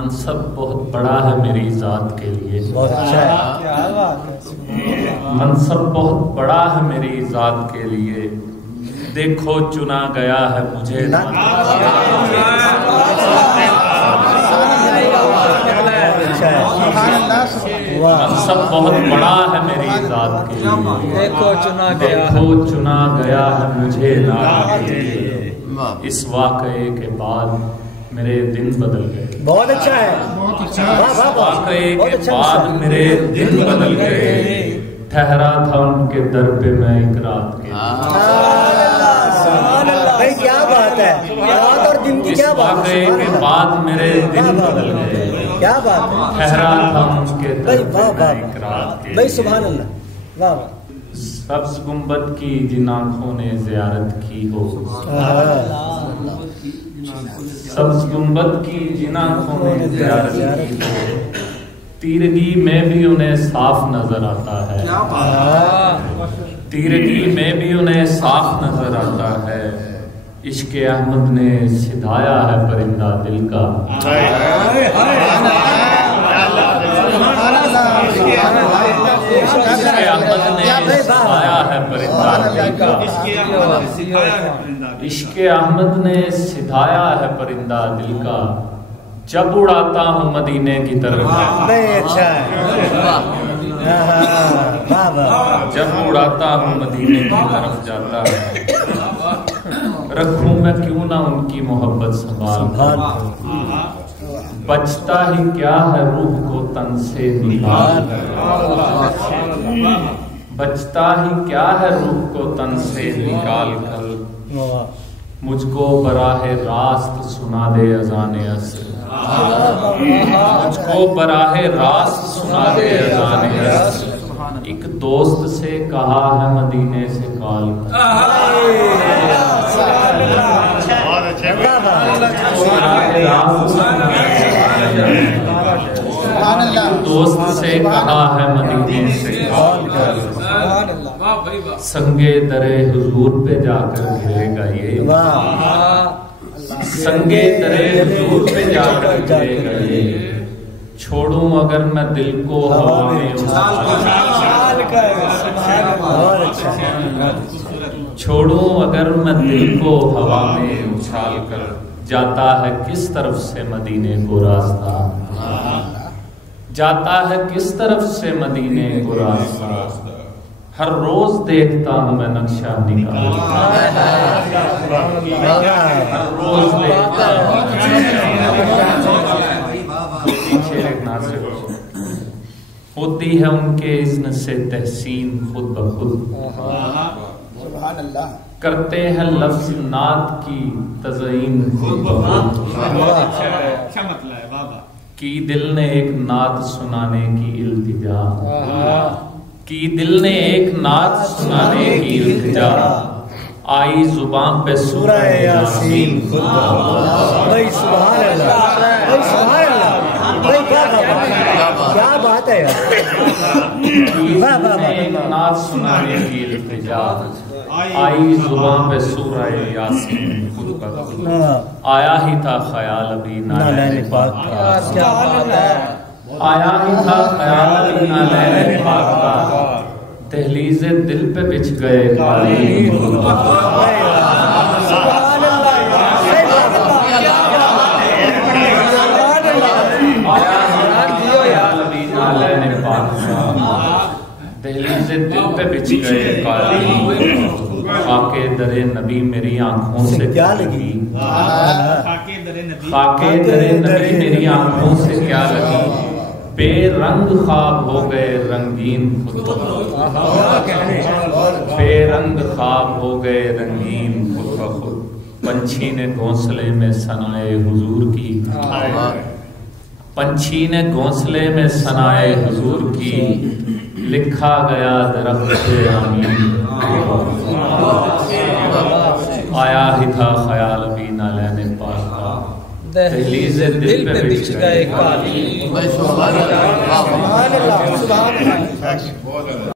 منصب بہت بڑا ہے میری ذات کے لیے، بہت اچھا ہے، منصب بہت بڑا ہے میری ذات کے لیے، دیکھو چنا گیا ہے مجھے منصب بہت بڑا ہے میری ذات کے لیے، دیکھو چنا گیا ہے مجھے نام کے لیے، اس واقعے کے بعد میرے دن بدل گئے، بہت اچھا ہے، واقعے کے بعد میرے دن بدل گئے، ٹھہرا تھا ان کے در پہ میں ایک رات کے بھائی کیا بات ہے، رات اور دن کی کیا بات ہے، واقعے کے بعد میرے دن بدل گئے، کیا بات ہے ٹھہرا تھا ان کے در پہ واہ میں واہ ایک رات کے بھائی، سبحان اللہ، واہ واہ، سبز گنبد کی جن آنکھوں نے زیارت کی ہو، سبز گنبد کی جن آنکھوں نے زیارت کی ہو، تیرگی میں بھی انہیں صاف نظر آتا ہے، تیرگی میں بھی انہیں صاف نظر آتا ہے، عشق احمد نے سدھایا ہے پرندہ دل کا، عشق احمد نے سدھایا ہے پرندہ دل کا، عشق احمد نے سدھایا ہے پرندہ دل کا، جب اڑاتا ہوں مدینے کی طرف، اچھا ہے، جب اڑاتا ہوں مدینے کی طرف جاتا ہے، رکھوں میں کیوں نہ ان کی محبت سنبھال، بچتا ہی کیا ہے روح کو تن سے نکال کر، بچتا ہی کیا ہے روح کو تن سے نکال کر، مجھ کو براہ راست سنا دے اذان عصر، مجھ کو براہ راست سنا دے اذان عصر، ایک دوست سے کہا ہے مدینے سے کال دوست سے کہا ہے مدینے سے کال کر، سنگے درے حضور پہ جا کر گرے گا یہ، سنگے درے حضور پہ جا کر گرے گا یہ، چھوڑوں اگر میں دل کو ہوا میں اچھال کر، چھوڑوں اگر میں دل کو ہوا میں اچھال کر، جاتا ہے کس طرف سے مدینے کو راستہ، جاتا ہے کس طرف سے مدینے کو راستہ، ہر روز دیکھتا ہوں میں نقشہ نکال، ہر روز دیکھتا ہوں، پیچھے ایک ناصر ہوتی ہے ان کے اذن سے تحسین خود بخود، کرتے ہیں لفظ نعت کی تزئین خود بخود، کی دل نے ایک نعت سنانے کی التجا، کی دل نے ایک نعت سنانے کی التجا، آئی زبان پہ سورہ یاسین خود بخود، سبحان اللہ، سبحان اللہ، کیا بات ہے، ایک نعت سنانے کی التجا، آئی زبان پہ سورہ یاسین خود بخود، آیا ہی تھا خیال ابھی نالین پاک کا، آیا ہی تھا خیال ابھی نالین پاک کا، دہلیز دل پہ بچھ گئے قالین خود بخود، دہلیز دل پہ بچھ گئے قالین، خاکے در نبی میری آنکھوں سے کیا لگی، خاکے در نبی میری آنکھوں سے کیا لگی، بے رنگ خواب ہو گئے رنگین خود بخود، بے رنگ خواب ہو گئے رنگین خود بخود، پنچھی نے گھونسلے میں ثنائے حضور کی، پنچھی نے گھونسلے میں ثنائے حضور کی، لکھا گیا درخت آمین، آیا ہی تھا خیال ابھی نالین پاک کا، دہلیز دل پہ بچھ گئے قالین،